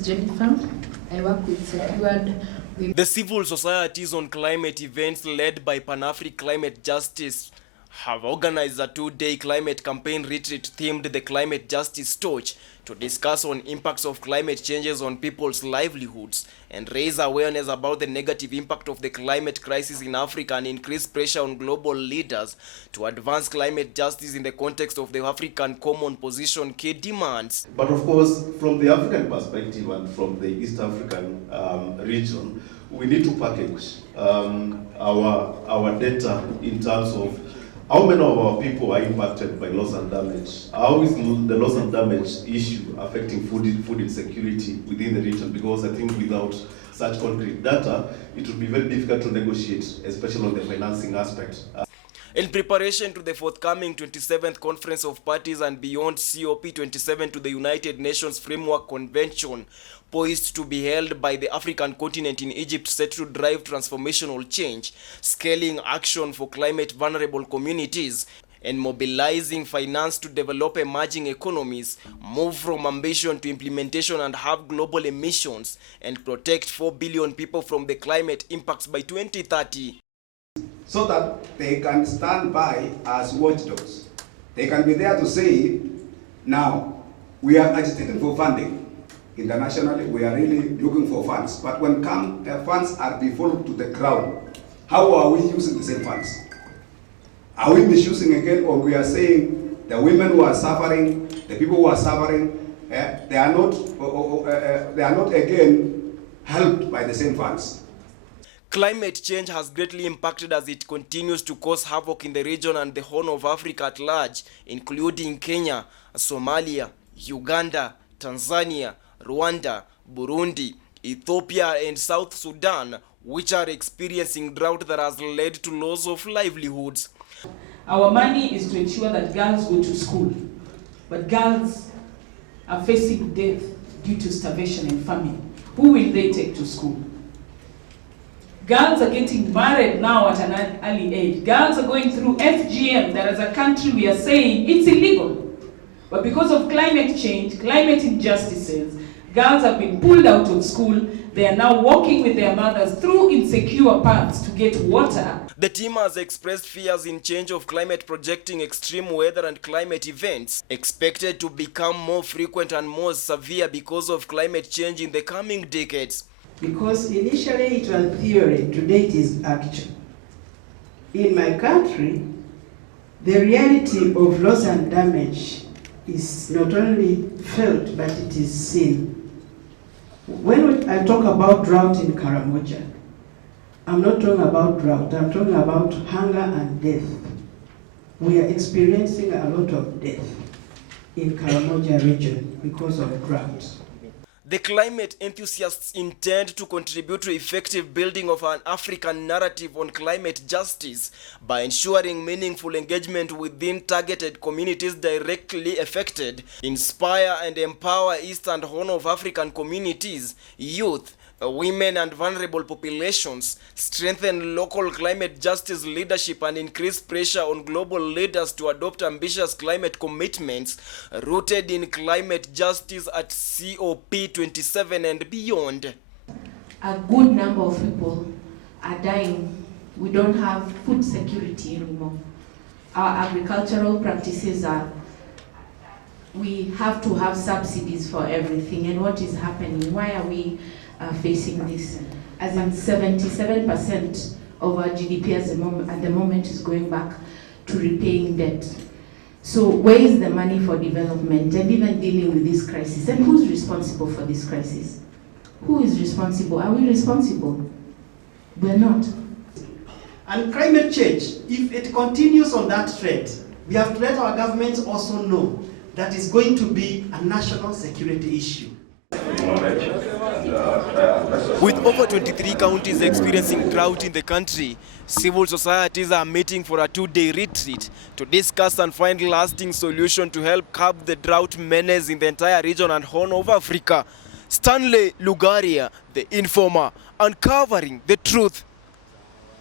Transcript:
is Jennifer. I work with Secured. The civil societies on climate events led by Pan-African Climate Justice have organized a two-day climate campaign retreat themed the Climate Justice Torch to discuss on impacts of climate changes on people's livelihoods and raise awareness about the negative impact of the climate crisis in Africa and increase pressure on global leaders to advance climate justice in the context of the African Common Position key demands. But of course, from the African perspective and from the East African region, we need to package our data in terms of how many of our people are impacted by loss and damage? How is the loss and damage issue affecting food insecurity within the region? Because I think without such concrete data, it would be very difficult to negotiate, especially on the financing aspect. In preparation to the forthcoming 27th Conference of Parties and beyond COP27 to the United Nations Framework Convention, poised to be held by the African continent in Egypt, set to drive transformational change, scaling action for climate-vulnerable communities, and mobilizing finance to develop emerging economies, move from ambition to implementation and halve global emissions, and protect 4 billion people from the climate impacts by 2030. So that they can stand by as watchdogs. They can be there to say, now, we are agitating for funding. Internationally, we are really looking for funds. But when funds are devolved to the ground, how are we using the same funds? Are we misusing again, or we are saying the women who are suffering, the people who are suffering, they are not again helped by the same funds? Climate change has greatly impacted as it continues to cause havoc in the region and the Horn of Africa at large, including Kenya, Somalia, Uganda, Tanzania, Rwanda, Burundi, Ethiopia and South Sudan, which are experiencing drought that has led to loss of livelihoods. Our money is to ensure that girls go to school, but girls are facing death due to starvation and famine. Who will they take to school? Girls are getting married now at an early age. Girls are going through FGM, that as a country we are saying it's illegal. But because of climate change, climate injustices, girls have been pulled out of school. They are now walking with their mothers through insecure paths to get water. The team has expressed fears in change of climate, projecting extreme weather and climate events expected to become more frequent and more severe because of climate change in the coming decades. Because initially it was theory, today it is action. In my country, the reality of loss and damage is not only felt, but it is seen. When I talk about drought in Karamoja, I'm not talking about drought, I'm talking about hunger and death. We are experiencing a lot of death in Karamoja region because of drought. The climate enthusiasts intend to contribute to effective building of an African narrative on climate justice by ensuring meaningful engagement within targeted communities directly affected, inspire and empower East and Horn of African communities, youth, women and vulnerable populations, strengthen local climate justice leadership and increase pressure on global leaders to adopt ambitious climate commitments rooted in climate justice at COP27 and beyond. A good number of people are dying. We don't have food security anymore. Our agricultural practices we have to have subsidies for everything. And what is happening? Why are we facing this? As in 77% of our GDP at the moment is going back to repaying debt. So where is the money for development and even dealing with this crisis? And who's responsible for this crisis? Who is responsible? Are we responsible? We're not. And climate change, if it continues on that trend, we have to let our governments also know that it's going to be a national security issue. With over 23 counties experiencing drought in the country, civil societies are meeting for a two-day retreat to discuss and find lasting solutions to help curb the drought menace in the entire region and Horn of Africa. Stanley Lugaria, The Informer, uncovering the truth.